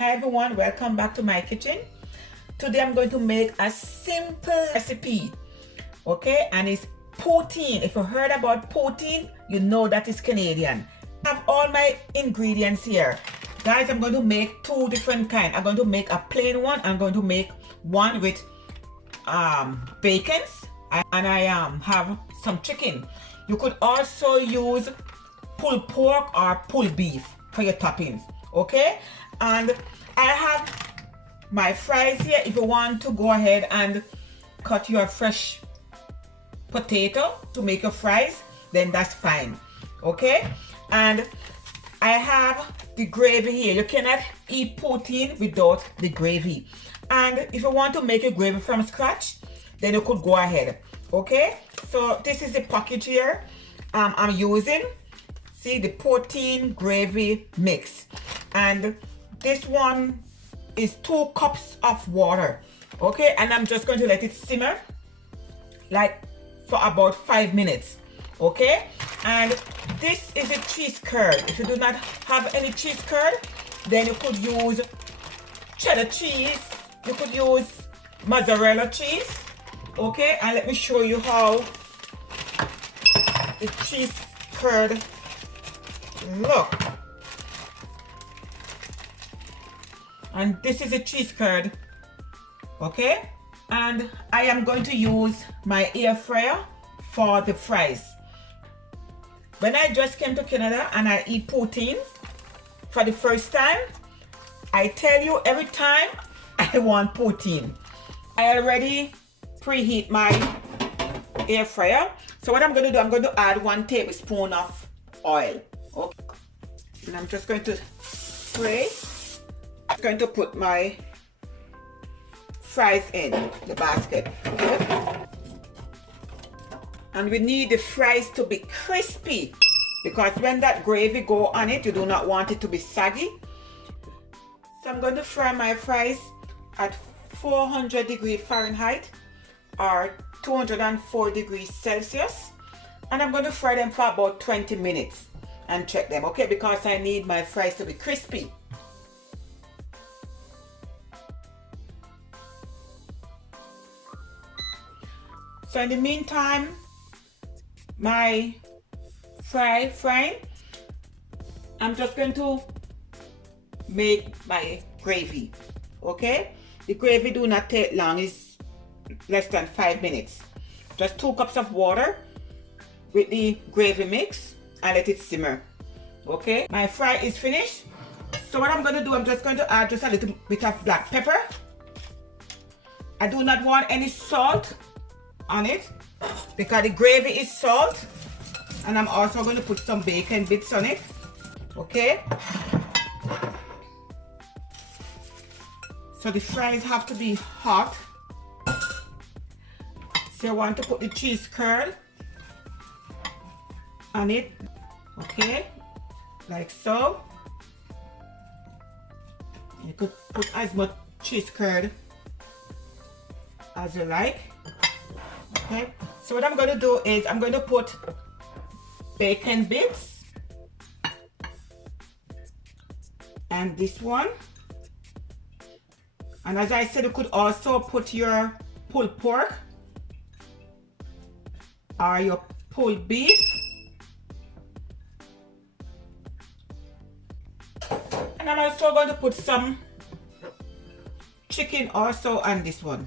Hi everyone, welcome back to my kitchen. Today I'm going to make a simple recipe, okay, and it's poutine. If you heard about poutine, you know that is Canadian. I have all my ingredients here. Guys, I'm going to make two different kinds. I'm going to make a plain one. I'm going to make one with bacons, and I have some chicken. You could also use pulled pork or pulled beef for your toppings, okay? And I have my fries here. If you want to go ahead and cut your fresh potato to make your fries, then that's fine, okay? And I have the gravy here. You cannot eat poutine without the gravy. And if you want to make a gravy from scratch, then you could go ahead, okay? So this is the package here I'm using. See, the poutine gravy mix. And this one is 2 cups of water, okay? And I'm just going to let it simmer like for about 5 minutes, okay? And this is a cheese curd. If you do not have any cheese curd, then you could use cheddar cheese, you could use mozzarella cheese, okay? And let me show you how the cheese curd look. And this is a cheese curd, okay? And I am going to use my air fryer for the fries. When I just came to Canada and I eat poutine for the first time, I tell you every time I want poutine. I already preheat my air fryer. So what I'm going to do, I'm going to add 1 tablespoon of oil, okay? And I'm just going to spray. I'm going to put my fries in the basket, okay? And we need the fries to be crispy, because when that gravy go on it, you do not want it to be saggy. So I'm going to fry my fries at 400 degrees Fahrenheit or 204 degrees Celsius. And I'm going to fry them for about 20 minutes and check them, okay? Because I need my fries to be crispy. So in the meantime, my frying, I'm just going to make my gravy, okay? The gravy do not take long, it's less than 5 minutes. Just 2 cups of water with the gravy mix and let it simmer, okay? My fry is finished. So what I'm going to do, I'm just going to add just a little bit of black pepper. I do not want any salt on it because the gravy is salt, and I'm also going to put some bacon bits on it, okay? So the fries have to be hot. So I want to put the cheese curd on it, okay, like so. You could put as much cheese curd as you like. Okay, so what I'm going to do is I'm going to put bacon bits and this one. And as I said, you could also put your pulled pork or your pulled beef. And I'm also going to put some chicken also on this one.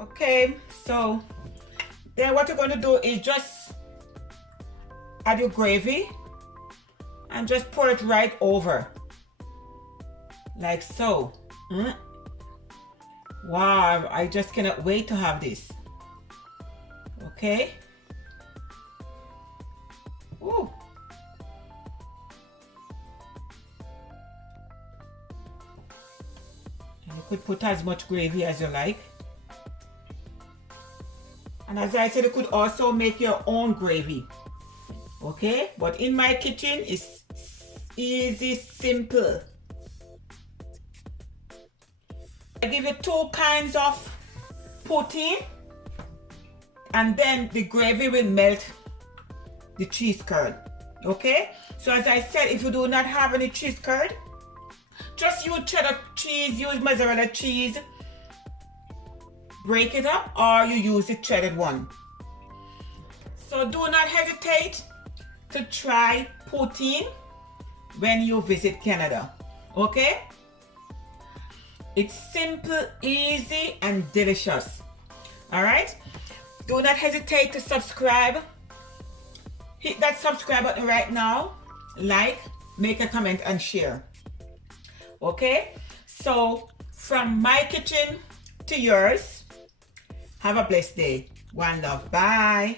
Okay, so then what you're going to do is just add your gravy and just pour it right over, like so. Wow, I just cannot wait to have this, okay? Ooh. And you could put as much gravy as you like. And as I said, you could also make your own gravy, okay? But in my kitchen, it's easy, simple. I give you 2 kinds of poutine. and then the gravy will melt the cheese curd. Okay, so as I said, if you do not have any cheese curd, just use cheddar cheese, use mozzarella cheese, break it up, or you use the shredded one. So do not hesitate to try poutine when you visit Canada. Okay, it's simple, easy, and delicious. All right, do not hesitate to subscribe. Hit that subscribe button right now, like, make a comment, and share. Okay, so from my kitchen to yours, have a blessed day. One love. Bye.